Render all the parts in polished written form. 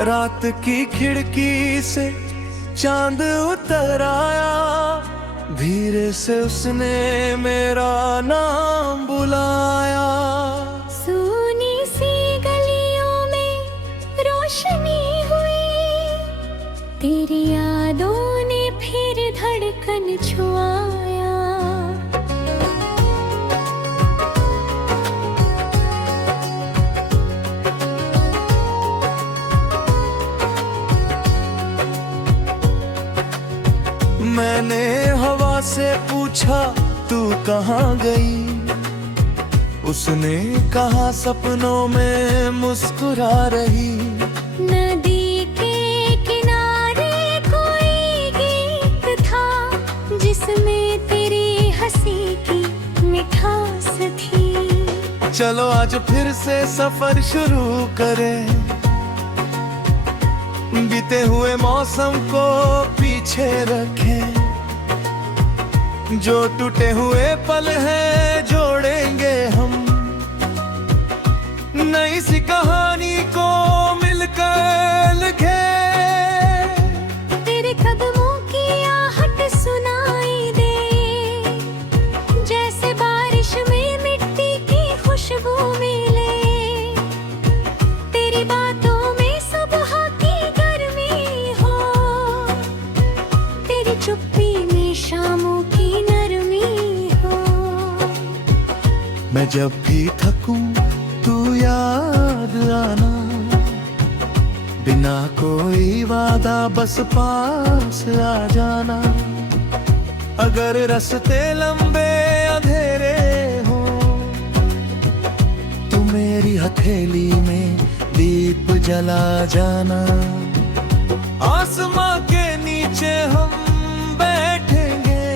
रात की खिड़की से चांद उतर आया, धीरे से उसने मेरा नाम बुलाया। सूनी सी गलियों में रोशनी हुई, तेरी यादों ने फिर धड़कन छुआया। मैंने हवा से पूछा तू कहाँ गई, उसने कहा सपनों में मुस्कुरा रही। नदी के किनारे कोई गीत था, जिसमें तेरी हंसी की मिठास थी। चलो आज फिर से सफर शुरू करें, बीते हुए मौसम को पीछे रखें। जो टूटे हुए पल हैं जोड़ेंगे हम, नई सी कहानी को मिलकर लिखें। तेरे कदमों की आहट सुनाई दे, जैसे बारिश में मिट्टी की खुशबू मिले। तेरी बातों में सुबह की गर्मी हो, तेरी चुप्पी में शामों की नरमी हो। मैं जब भी थकूं तू याद आना, बिना कोई वादा बस पास आ जाना। अगर रास्ते लंबे अंधेरे हो, तू मेरी हथेली में दीप जला जाना। आसमां के नीचे हम बैठेंगे,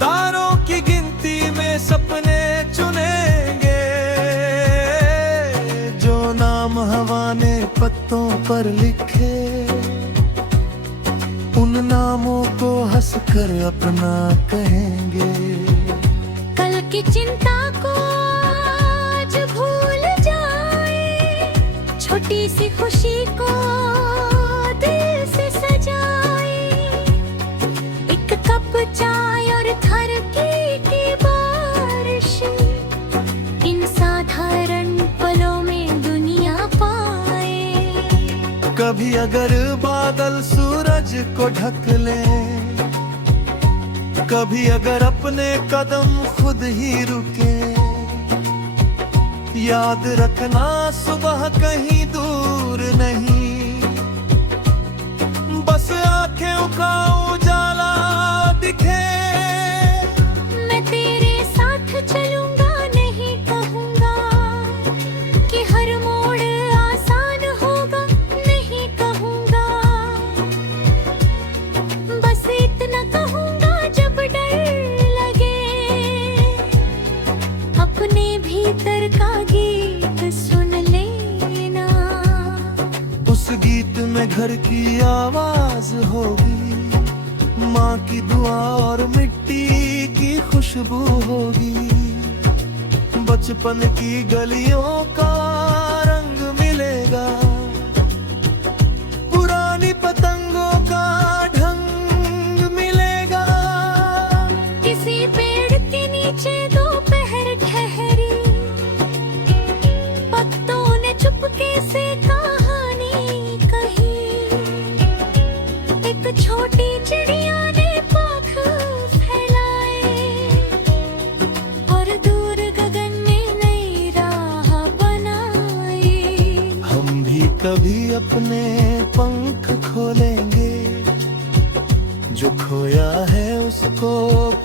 तारों की गिनती में सपने चुनेंगे। जो नाम हवा ने पत्तों पर लिखे, उन नामों को हंसकर अपना कहेंगे। कल की चिंता को आज भूल जाए, छोटी सी खुशी को दिल से सजाए। एक कप चाय और थरकी बारिश, इन साधारण पलों में दुनिया पाए। कभी अगर बादल सूरज को ढक ले, कभी अगर अपने कदम खुद ही रुके। याद रखना सुबह कहीं दूर नहीं, बस आंखें का उजाला दिखे। मैं तेरे साथ चलूंगा, नहीं कहूंगा कि हर मोड़ आसान होगा, नहीं कहूंगा। बस इतना कहूंगा जब डर लगे, अपने भीतर का गीत सुन लेना। उस गीत में घर की आवाज होगी, माँ की दुआ और मिट्टी की खुशबू होगी। बचपन की गलियों का रंग मिलेगा, पुरानी पतंगों का ढंग मिलेगा। किसी पेड़ के नीचे दोपहर ठहरी, पत्तों ने चुपके से कहानी कही। एक छोटी चिड़िया ने पंख फैलाए, और दूर गगन में नई राह बनाई। हम भी कभी अपने पंख खोलेंगे, जो खोया है उसको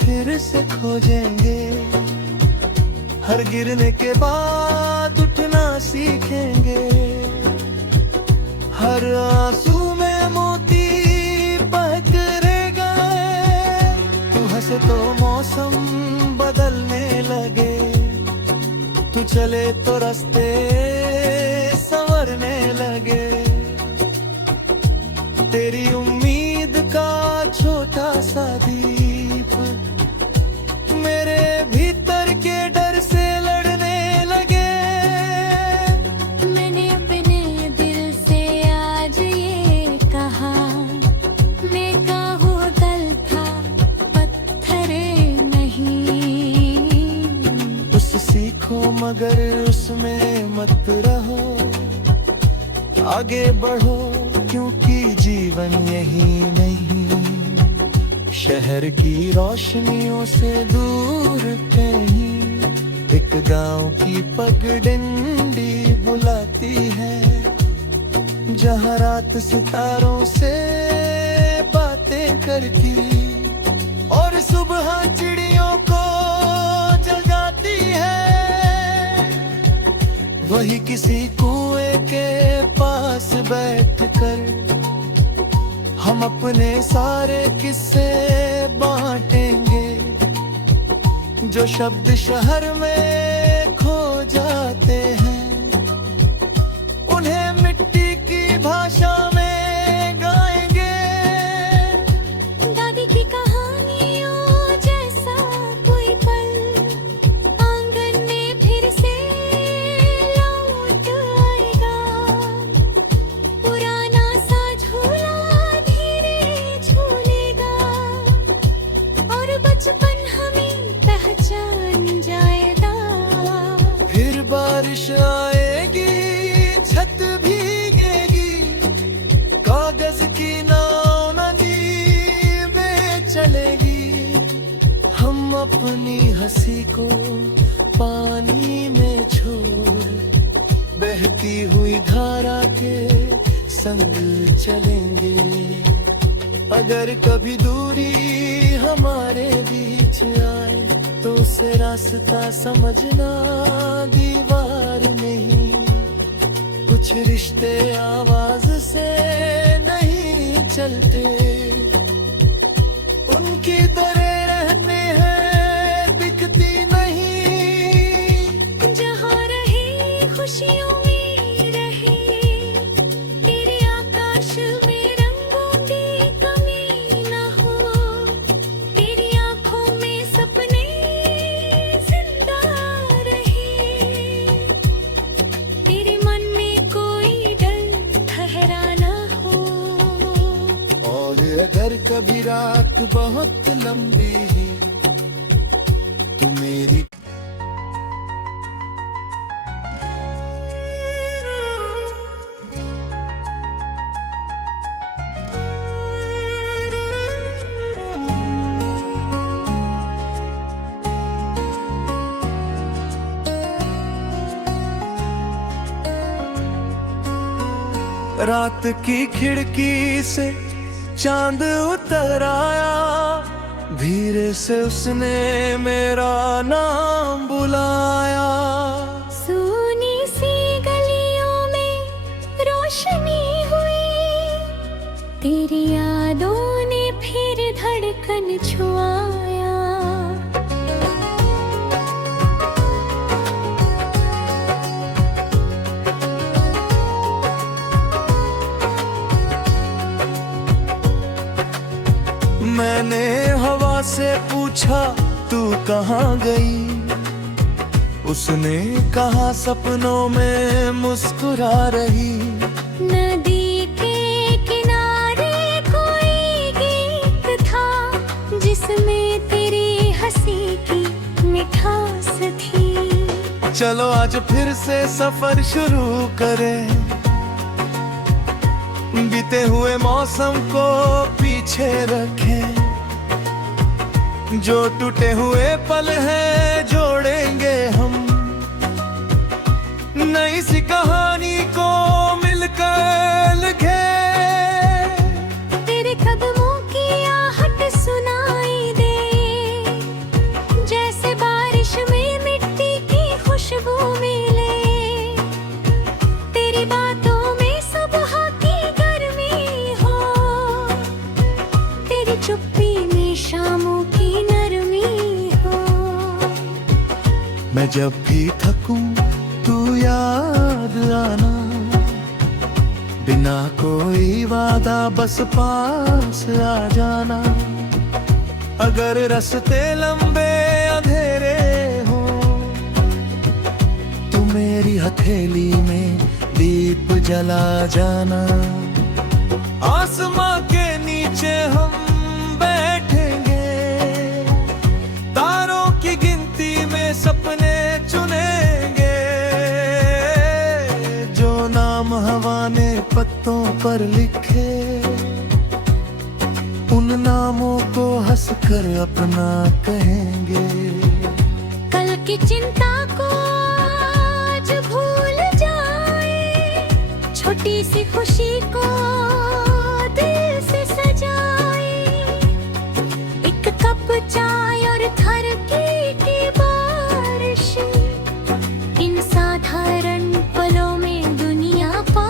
फिर से खोजेंगे। हर गिरने के बाद उठना सीखेंगे, हर आंसू में मोती बहकरेगा। तू हंसे तो मौसम बदलने लगे, तू चले तो रास्ते संवरने लगे। तेरी उम्मीद का छोटा सा दीप मेरे भीतर के डर से लड़ने लगे। मैंने अपने दिल से देखो मगर उसमें मत रहो, आगे बढ़ो क्योंकि जीवन यही नहीं। शहर की रोशनियों से दूर कहीं एक गांव की पगडंडी बुलाती है, जहाँ रात सितारों से बातें करती और सुबह चिड़ियों को जगाती है। वही किसी कुएं के पास बैठकर हम अपने सारे किस्से बांटेंगे, जो शब्द शहर में खो जाते हैं उन्हें मिट्टी की भाषा में गाएंगे। दादी की कहानियों जैसा कोई पल आंगन में फिर से लौट आएगा, पुराना सा झूला धीरे झूलेगा और बचपन हमें पहचान जाएगा। फिर बारिश आएगी, छत भीगेगी, कागज की नाव नदी में चलेगी। हम अपनी हंसी को पानी में छोड़ बहती हुई धारा के संग चलेंगे। अगर कभी दूरी हमारे बीच आए तो उसे रास्ता समझना, दीवार नहीं। कुछ रिश्ते आवाज से नहीं चलते, उनकी तरह रहने हैं दिखती नहीं। जहाँ रहे खुशियों में रहे, तेरे आकाश में रंगों की कमी न हो, तेरी आंखों में सपने जिंदा रहे, तेरे मन में कोई डर ठहरा न हो। और अगर कभी रात बहुत लंबी ही तो मेरी रात की खिड़की से चांद उतर आया, धीरे से उसने मेरा नाम बुलाया। सूनी सी गलियों में रोशनी हुई, तेरी यादों ने फिर धड़कन छुआया। मैंने हवा से पूछा तू कहाँ गई, उसने कहा सपनों में मुस्कुरा रही। नदी के किनारे कोई गीत था, जिसमें तेरी हंसी की मिठास थी। चलो आज फिर से सफर शुरू करें, बीते हुए मौसम को पीछे रखें, जो टूटे हुए पल हैं जोड़ेंगे हम, नई सी कहानी को मिलकर लिखें। तेरे कदमों की आहट सुनाई दे, जैसे बारिश में मिट्टी की खुशबू मिले, तेरी बातों में सुबह की गर्मी हो, तेरी चुप्पी में शामों की नरमी हो। मैं जब भी थकूं तू याद आना, बिना कोई वादा बस पास आ जाना। अगर रास्ते लंबे अंधेरे हो तो मेरी हथेली में दीप जला जाना। आसमां के नीचे हम बैठेंगे, तारों की गिनती में सपने चुने पर लिखे उन नामों को हंसकर अपना कहेंगे। कल की चिंता को आज भूल जाए, छोटी सी खुशी को दिल से सजाए। एक कप चाय और थरकी की बारिश, इन साधारण पलों में दुनिया पाए।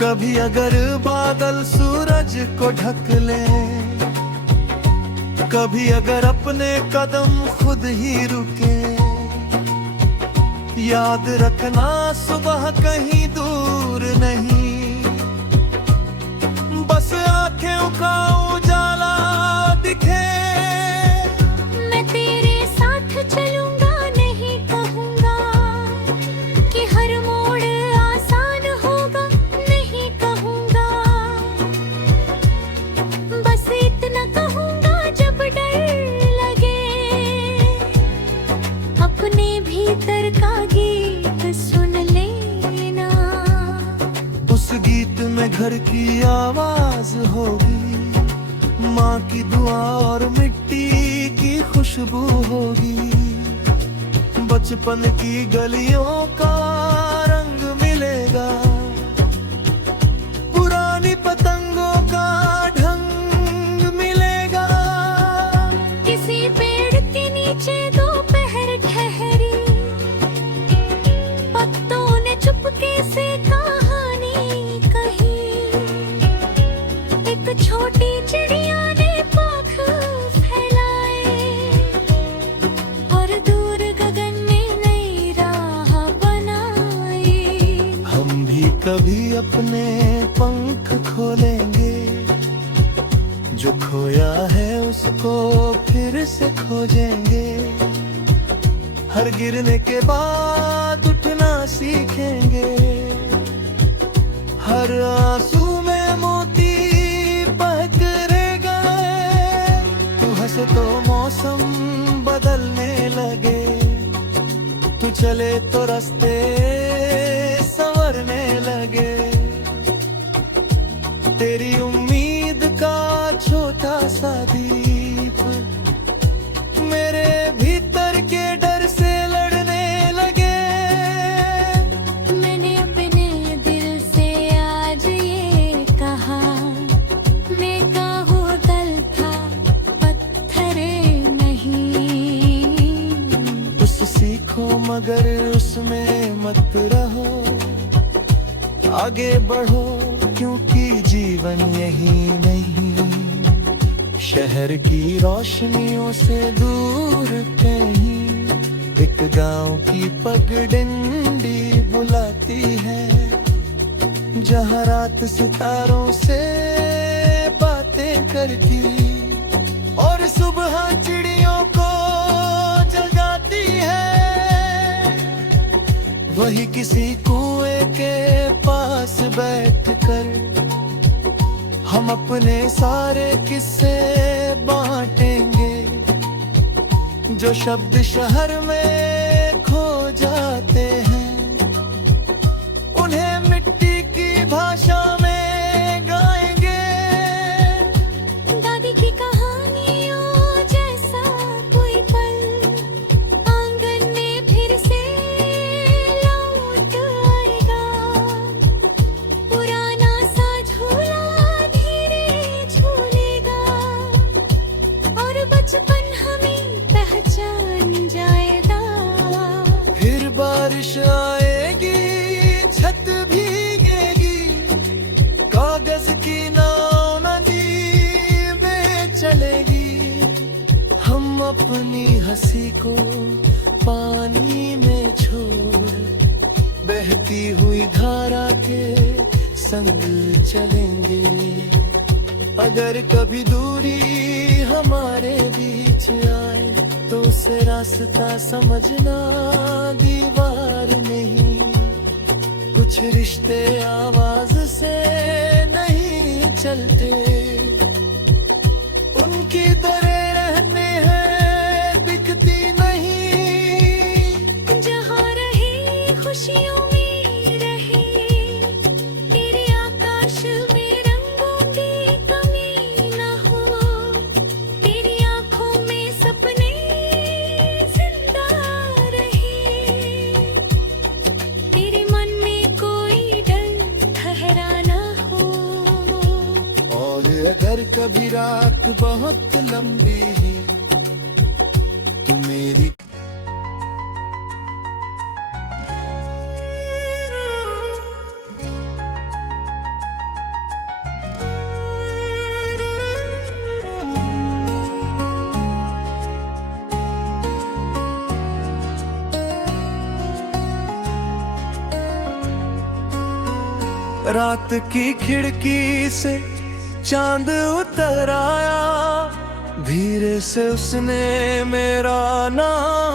कभी अगर बादल सूरज को ढक ले, कभी अगर अपने कदम खुद ही रुके, याद रखना सुबह कहीं दूर नहीं, बस आंखें का उजाला दिखे। मैं तेरे साथ चलूंगा, नहीं कहूंगा कि हर मोड़ आसान होगा, नहीं कहूंगा। बस इतना कहूंगा जब डर लगे, अपने भीतर का गीत सुन लेना। उस गीत में घर की आवाज होगी, माँ की दुआ और मिट्टी की खुशबू होगी। बचपन की गलियों का रंग मिलेगा, पुरानी पतंगों का ढंग मिलेगा। किसी पेड़ के नीचे दोपहर ठहरी, पत्तों ने चुपके से कहानी कही। एक छोटी चिड़िया ने पंख फैलाए, और दूर गगन में नई राह बनाई। हम भी कभी अपने पंख खोलेंगे, जो खोया है उसको फिर से खोजेंगे। हर गिरने के बाद उठना सीखेंगे, हर आंसू में मोती बहकरेगा। तू हंसे तो मौसम बदलने लगे, तू चले तो रास्ते संवरने लगे। तेरी उम्मीद का छोटा सा दीप मेरे भीतर के डर से लड़ने लगे। मैंने अपने दिल से आज ये कहा, मैं काहू दल था पत्थर नहीं। उस सीखो मगर उसमें मत रहो, आगे बढ़ो क्योंकि जीवन यही नहीं। शहर की रोशनियों से दूर कहीं एक गांव की पगडंडी बुलाती है, जहाँ रात सितारों से बातें करती और सुबह चिड़ियों को जगाती है। वही किसी कुएं के पास बैठकर हम अपने सारे किस्से बांटेंगे, जो शब्द शहर में खो जाते हैं उन्हें मिट्टी की भाषा में गाएंगे। दादी की कहानियों जैसा कोई पल आंगन में फिर से लौट आएगा। पुराना सा झूला धीरे झूलेगा, और बचपन हमें पहचान जाएगा। फिर बारिश आएगी, छत भीगेगी, कागज की नाव नदी में चलेगी। हम अपनी हंसी को पानी में छोड़ बहती हुई धारा के संग चलेंगे। अगर कभी दूरी हमारे बीच आए तो उसे रास्ता समझना, दीवार नहीं। कुछ रिश्ते आवाज से नहीं चलते, उनकी दरें रहते हैं दिखती नहीं। जहाँ रहे खुशियों में रहे, तेरे एक बहुत लंबी ही तू मेरी। रात की खिड़की से चांद उतर आया, धीरे से उसने मेरा नाम